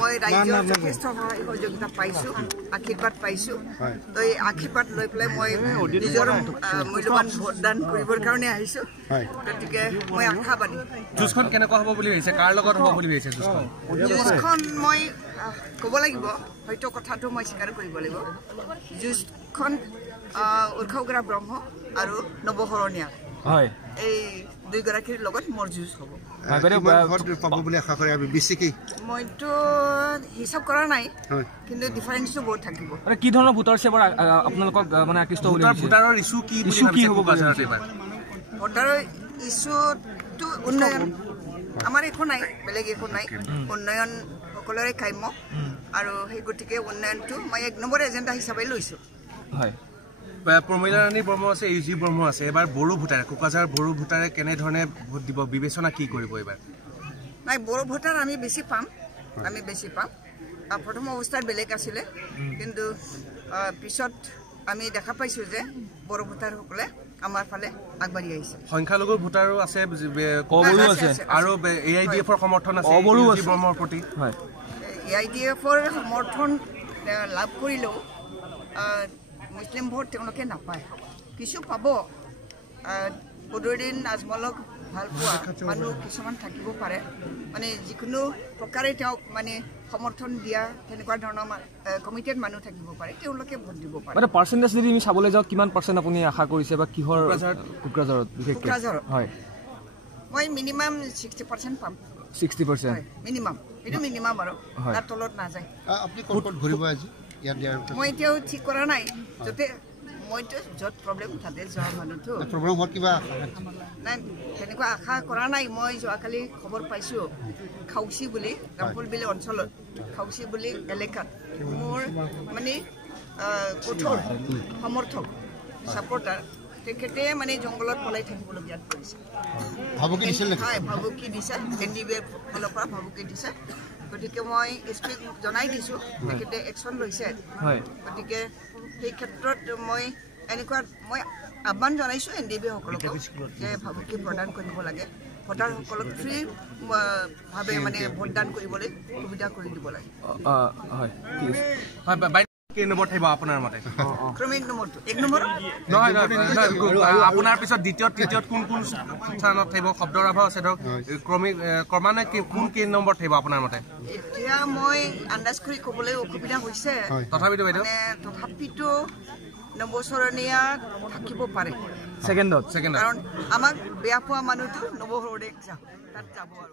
মই ৰাইজৰ যথেষ্ট সহযোগিতা পাইছোঁ, আশীৰ্বাদ পাইছোঁ। তো এই আশীৰ্বাদ লৈ পেলাই মই নিজৰ মূল্যৱান ভোটদান কৰিবৰ কাৰণে আহিছোঁ। গতিকে মই আশাবাদী। যুঁজখন কেনেকুৱা হ'ব বুলি ভাবিছে, কাৰ লগত হ'ব বুলি ভাবিছে যুঁজখন? মই ক'ব লাগিব, হয়তো কথাটো মই স্বীকাৰ কৰিব লাগিব। যুঁজখন উৰ্খাওগ্ৰা ব্ৰহ্ম আৰু নৱশৰণীয়া এই দুইগৰাকীৰ লগত মোৰ যুঁজ হ'ব। মইতো হিচাপ কৰা নাই, কিন্তু ডিফাৰেন্সটো বহুত থাকিব। কি ধৰণৰ ভোটাৰ সেৱাৰ আপোনালোকক মানে আকৃষ্ট হ'ব? ভোটাৰৰ ইছ্যু কি হ'ব? ভোটাৰৰ ইছ্যুটো উন্নয়ন, আমাৰ একো নাই, বেলেগ একো নাই। উন্নয়ন সকলোৰে কাম্য, আৰু সেই গতিকে উন্নয়নটো মই 1 নম্বৰ এজেণ্ডা হিচাপে লৈছোঁ। হয়, প্ৰমীলা ৰাণী ব্ৰহ্ম আছে, ইউ জি ব্ৰহ্ম আছে। এবাৰ বড়ো ভোটাৰে, কোকৰাঝাৰ বড়ো ভোটাৰে কেনেধৰণে ভোট দিব, বিবেচনা কি কৰিব এইবাৰ? নাই, বড়ো ভোটাৰ আমি বেছি পাম। প্ৰথম অৱস্থাত বেলেগ আছিলে, কিন্তু পিছত আমি দেখা পাইছোঁ যে বড়ো ভোটাৰসকলে আমাৰ ফালে আগবাঢ়ি আহিছে। সংখ্যালঘু ভোটাৰো আছে, আৰু AIDF-ৰ সমৰ্থন আছে ব্ৰহ্মৰ প্ৰতি। AIDF-ৰ সমৰ্থন লাভ কৰিলেও মুছলিম ভোট তেওঁলোকে নাপায়, কিছু পাব। বদৰুদ্দিন আজমলক ভাল পোৱা মানুহ কিছুমান থাকিব পাৰে, মানে যিকোনো প্ৰকাৰে তেওঁক মানে সমৰ্থন দিয়া তেনেকুৱা ধৰণৰ কমিটেড মানুহ থাকিব পাৰে, তেওঁলোকে ভোট দিব পাৰে। মানে পাৰ্চেণ্টেজ যদি আমি চাবলৈ যাওঁ, কিমান পাৰ্চেণ্ট আপুনি আশা কৰিছে বা কিহৰ? কোকৰাঝাৰত বিশেষকৈ হয়, মই মিনিমাম 60% পাম। 60% মিনিমাম, এইটো মিনিমাম আৰু তাৰ তলত নাযায়। আপুনি ক'ত ঘূৰিব আজি? মই এতিয়াও ঠিক কৰা নাই, যাতে মইতো য'ত প্ৰব্লেম তাতে যোৱা মানুহটো প্ৰব্লেম হোৱাৰ কিবা নাই, তেনেকুৱা আশা কৰা নাই। মই যোৱাকালি খবৰ পাইছোঁ, খাউচি বুলি ৰামপুৰবিল অঞ্চলত, খাউচি বুলি এলেকাত মোৰ মানে কঠোৰ সমৰ্থক ছাপৰ্টাৰ, তেখেতে মানে জংঘলত পলাই থাকিবলগীয়া কৰিছে। ভাবুকি দিছে, NDBৰ ফালৰ পৰা ভাবুকি দিছে। গতিকে মই SPক জনাই দিছোঁ, তেখেতে একশ্যন লৈছে। গতিকে সেই ক্ষেত্ৰত মই আহ্বান জনাইছোঁ NDB সকলক যে ভাবুকি প্ৰদান কৰিব লাগে, ভোটাৰসকলক ফ্ৰী ভাৱে মানে ভোটদান কৰিবলৈ সুবিধা কৰি দিব লাগে। কেই নম্বৰ থাকিব আপোনাৰ মতে? ক্ৰমিক নম্বৰটো 1 নম্বৰ নহয়, আপোনাৰ পিছত দ্বিতীয় তৃতীয়ত কোন স্থানত থাকিব? শব্দৰ অভাৱ আছে ধৰক, ক্ৰমান্বয়ে কোন কেই নম্বৰ থাকিব আপোনাৰ মতে? এতিয়া মই আন্দাজ কৰি ক'বলৈ অসুবিধা হৈছে, তথাপিতো নৱশৰণীয়া থাকিব পাৰে ছেকেণ্ডত, কাৰণ আমাক বেয়া পোৱা মানুহটো নৱশৰণীয়া তাত যাব আৰু।